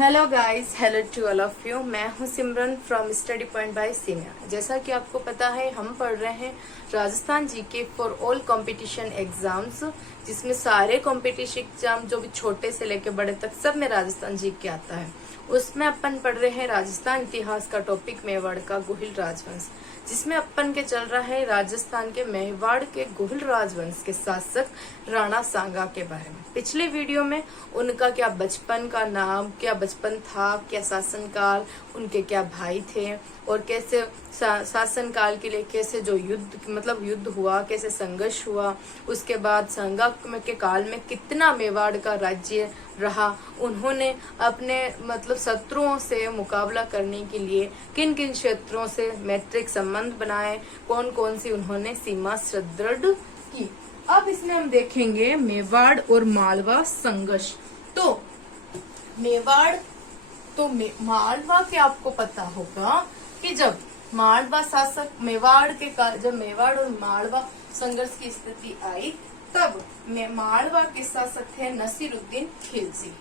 Hello guys, hello to all of you. मैं हूं Simran from study point by senior. जैसा कि आपको पता है, हम पढ़ रहे हैं Rajasthan GK for all competition exams, जिसमें सारे कंपटीशन एग्जाम जो भी छोटे से लेकर बड़े तक सब में राजस्थान जीके आता है। उसमें अपन पढ़ रहे हैं राजस्थान इतिहास का टॉपिक मेवाड़ का गोहिल राजवंश, जिसमें अपन के चल रहा है राजस्थान के मेवाड़ के गोहिल राजवंश के शासक राणा सांगा के बारे में। पिछले वीडियो में उनका क्या बचपन का नाम, क्या बचपन था, क्या शासनकाल, उनके क्या भाई थे और कैसे शासनकाल के लिए कैसे जो युद्ध हुआ, कैसे संघर्ष हुआ, उसके बाद सांगा के काल में कितना मेवाड़ का राज्य रहा, उन्होंने अपने शत्रुओं से मुकाबला करने के लिए किन किन क्षेत्रों से मैत्रिक संबंध बनाए, कौन कौन सी उन्होंने सीमा सुदृढ़ की। अब इसमें हम देखेंगे मेवाड़ और मालवा संघर्ष। तो मालवा के आपको पता होगा कि जब मालवा शासक जब मेवाड़ और मालवा संघर्ष की स्थिति आई, तब मालवा के शासक थे नसीरुद्दीन खिलजी।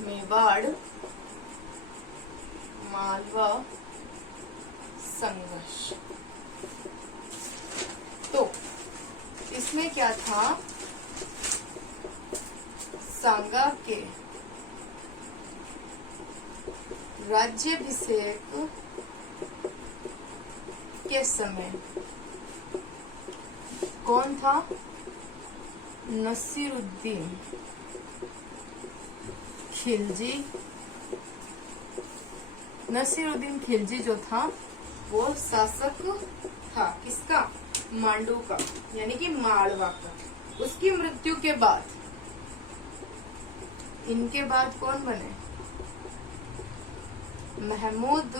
मेवाड़ मालवा संघर्ष, तो इसमें क्या था, सांगा के राज्याभिषेक के समय कौन था? नसीरुद्दीन खिलजी। नसीरुद्दीन खिलजी जो था वो शासक था किसका? मांडू का, यानी कि मालवा का। उसकी मृत्यु के बाद इनके बाद कौन बने? महमूद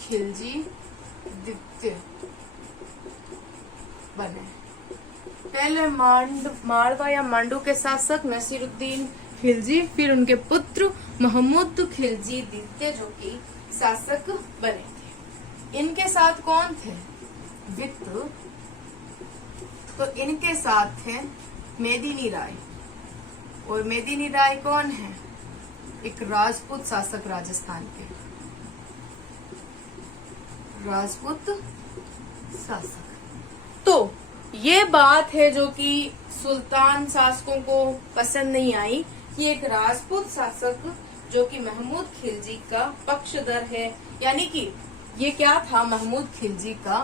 खिलजी द्वितीय बने। पहले मालवा या मांडू के शासक नसीरुद्दीन खिलजी, फिर उनके पुत्र महमूद खिलजी द्वितीय जो कि शासक बने थे। इनके साथ कौन थे? तो इनके साथ थे मेदिनी राय। और मेदिनी राय कौन है? एक राजपूत शासक, राजस्थान के राजपूत शासक। तो ये बात है जो कि सुल्तान शासकों को पसंद नहीं आई कि एक राजपूत शासक जो कि महमूद खिलजी का पक्षधर है, यानी कि ये क्या था, महमूद खिलजी का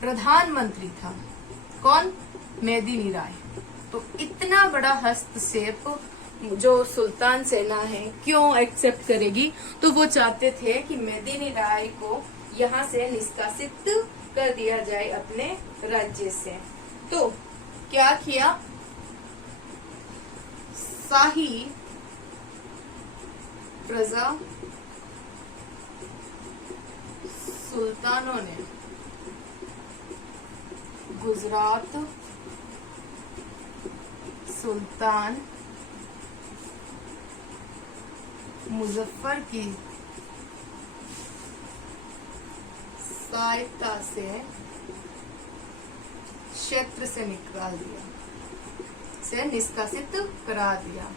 प्रधानमंत्री था। कौन? मेदिनी राय। तो इतना बड़ा हस्तक्षेप जो सुल्तान सेना है क्यों एक्सेप्ट करेगी? तो वो चाहते थे कि मेदिनी राय को यहाँ से निष्कासित कर दिया जाए अपने राज्य से। तो क्या किया? शाही प्रजा सुल्तानों ने गुजरात सुल्तान मुजफ्फर की सहायता से क्षेत्र से निकाल दिया, से निष्कासित करा दिया।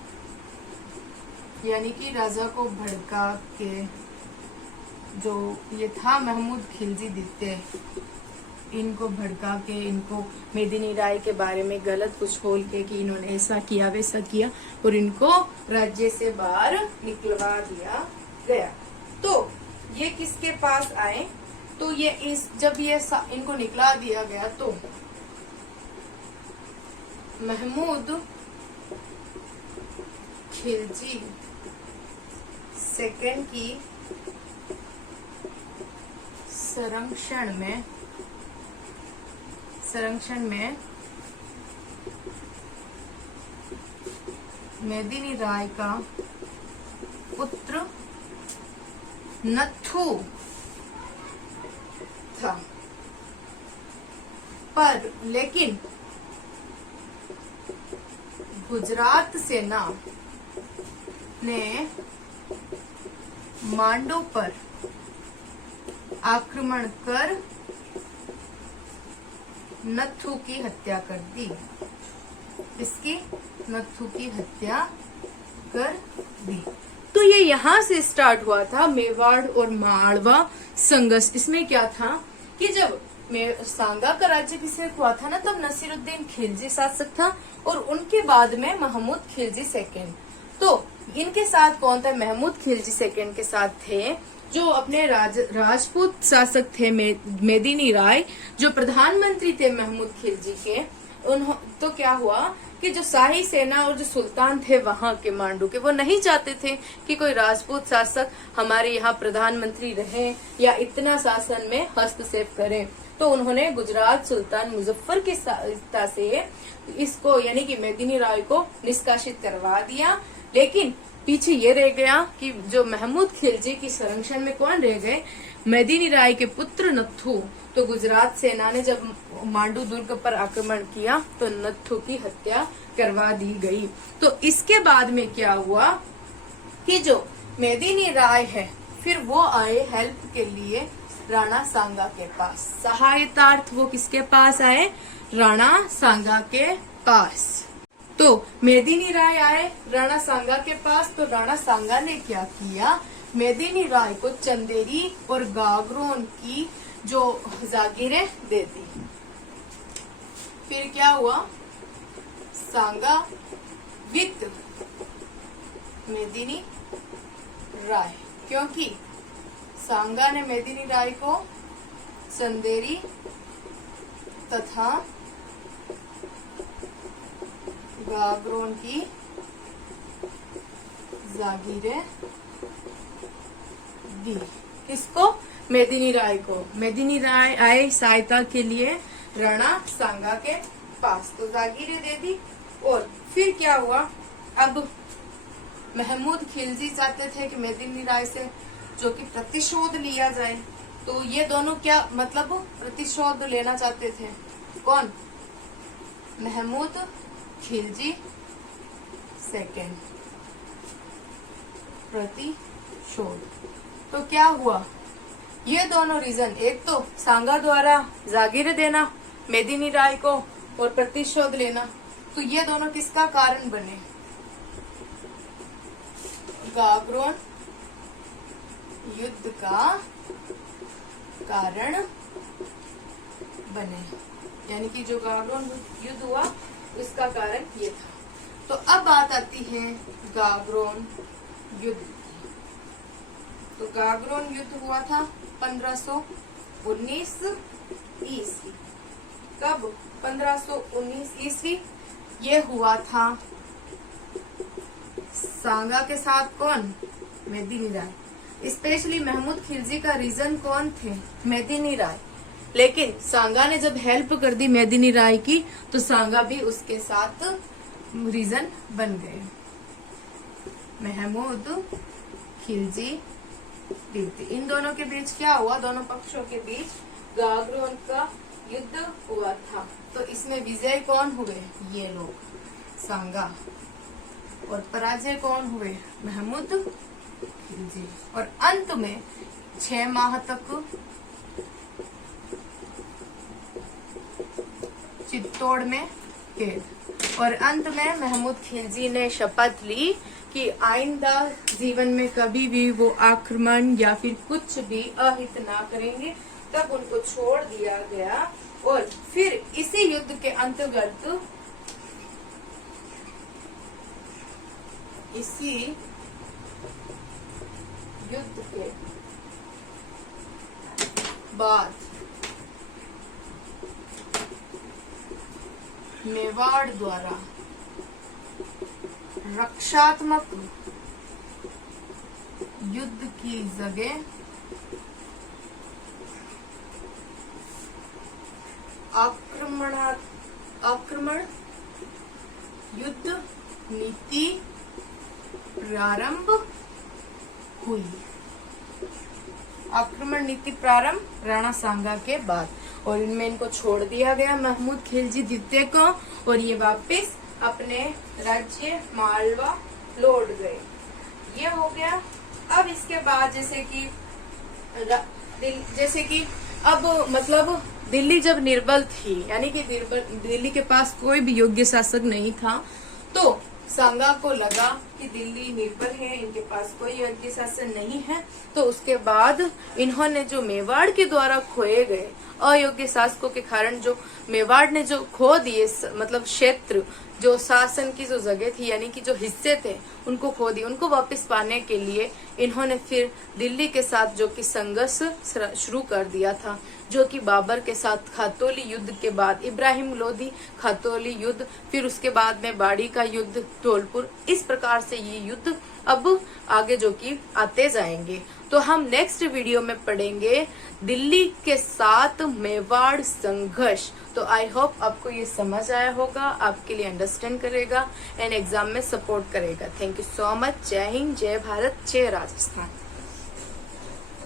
यानी कि राजा को भड़का के, जो ये था महमूद खिलजी द्वितीय, इनको भड़का के, इनको मेदिनी राय के बारे में गलत कुछ बोल के कि इन्होंने ऐसा किया वैसा किया, और इनको राज्य से बाहर निकलवा दिया गया। तो ये किसके पास आए? तो ये जब इनको निकला दिया गया, तो महमूद खिलजी सेकंड की संरक्षण में मेदिनी राय का पुत्र नथु था, पर लेकिन गुजरात सेना ने मांडू पर आक्रमण कर नथु की हत्या कर दी। इसकी नत्थु की हत्या कर दी। तो ये यहाँ से स्टार्ट हुआ था मेवाड़ और मारवा संघर्ष। इसमें क्या था कि जब सांगा का राज्याभिषेक हुआ था ना, तब नसीरुद्दीन खिलजी शासक था और उनके बाद में महमूद खिलजी सेकंड। तो इनके साथ कौन था? महमूद खिलजी सेकंड के साथ थे जो अपने राजपूत शासक थे मेदिनी राय, जो प्रधानमंत्री थे महमूद खिलजी के। तो क्या हुआ कि जो शाही सेना और जो सुल्तान थे वहां के मांडू के, वो नहीं चाहते थे कि कोई राजपूत शासक हमारे यहाँ प्रधानमंत्री रहे या इतना शासन में हस्तक्षेप करे। तो उन्होंने गुजरात सुल्तान मुजफ्फर की सहायता से इसको यानी कि मेदिनी राय को निष्कासित करवा दिया। लेकिन पीछे ये रह गया कि जो महमूद खिलजी की संरक्षण में कौन रह गए? मेदिनी राय के पुत्र नत्थु। तो गुजरात सेना ने जब मांडू दुर्ग पर आक्रमण किया तो नत्थु की हत्या करवा दी गई। तो इसके बाद में क्या हुआ कि जो मेदिनी राय है फिर वो आए हेल्प के लिए राणा सांगा के पास। सहायतार्थ वो किसके पास आए? राणा सांगा के पास। तो मेदिनी राय आए राणा सांगा के पास। तो राणा सांगा ने क्या किया? मेदिनी राय को चंदेरी और गागरोन की जो जागीरें दे दी। फिर क्या हुआ? सांगा विद मेदिनी राय, क्योंकि सांगा ने मेदिनी राय को चंदेरी तथा गागरोन की जागीरें दी। किसको? मेदिनी राय को। मेदिनी राय आए सहायता के लिए राणा सांगा के पास, तो जागीरें दे दी। और फिर क्या हुआ? अब महमूद खिलजी चाहते थे कि मेदिनी राय से जो कि प्रतिशोध लिया जाए। तो ये दोनों क्या मतलब प्रतिशोध लेना चाहते थे? कौन? महमूद खिलजी सेकंड, प्रतिशोध। तो क्या हुआ? ये दोनों रीजन, एक तो सांगा द्वारा जागीर देना मेदिनी राय को और प्रतिशोध लेना, तो ये दोनों किसका कारण बने? गागरोन युद्ध का कारण बने। यानी कि जो गागरोन युद्ध हुआ उसका कारण ये था। तो अब बात आती है गागरोन युद्ध। तो गागरोन युद्ध हुआ था 1519 ईस्वी। कब? 1519 ईस्वी। ये हुआ था सांगा के साथ कौन? मेदिनी राय। स्पेशली महमूद खिलजी का रीजन कौन थे? मेदिनी राय। लेकिन सांगा ने जब हेल्प कर दी मेदिनी राय की तो सांगा भी उसके साथ रीजन बन गए। महमूद खिलजी रीति, इन दोनों के बीच क्या हुआ? दोनों पक्षों के बीच गागरोन का युद्ध हुआ था। तो इसमें विजय कौन हुए? ये लोग सांगा। और पराजय कौन हुए? महमूद खिलजी। और अंत में 6 माह तक चित्तौड़ में कैद। और अंत में महमूद खिलजी ने शपथ ली कि आइंदा जीवन में कभी भी वो आक्रमण या फिर कुछ भी अहित ना करेंगे। तब उनको छोड़ दिया गया। और फिर इसी युद्ध के अंतर्गत इसी युद्ध के बाद मेवाड़ द्वारा रक्षात्मक युद्ध की जगह आक्रमण युद्ध नीति प्रारंभ हुई। आक्रमण नीति प्रारंभ राणा सांगा के बाद। और इनमें इनको छोड़ दिया गया महमूद खिलजी द्वितीय को, और ये वापस अपने राज्य मालवा लौट गए। ये हो गया। अब इसके बाद जैसे कि अब मतलब दिल्ली जब निर्बल थी, यानी कि दिल्ली के पास कोई भी योग्य शासक नहीं था, तो सांगा को लगा कि दिल्ली निर्बल है, इनके पास कोई योग्य शासन नहीं है। तो उसके बाद इन्होंने जो मेवाड़ के द्वारा खोए गए अयोग्य शासकों के कारण जो मेवाड़ ने जो खो दिए मतलब क्षेत्र, जो शासन की जो जगह थी यानी कि जो हिस्से थे उनको खो दिए, उनको वापस पाने के लिए इन्होंने फिर दिल्ली के साथ जो कि संघर्ष शुरू कर दिया था, जो कि बाबर के साथ खातौली युद्ध के बाद इब्राहिम लोधी खातौली युद्ध, फिर उसके बाद में बाड़ी का युद्ध, धौलपुर, इस प्रकार से ये युद्ध अब आगे जो कि आते जाएंगे। तो हम नेक्स्ट वीडियो में पढ़ेंगे दिल्ली के साथ मेवाड़ संघर्ष। तो आई होप आपको ये समझ आया होगा, आपके लिए अंडरस्टैंड करेगा एंड एग्जाम में सपोर्ट करेगा। Thank you so much. जय हिंद, जय भारत, जय राजस्थान।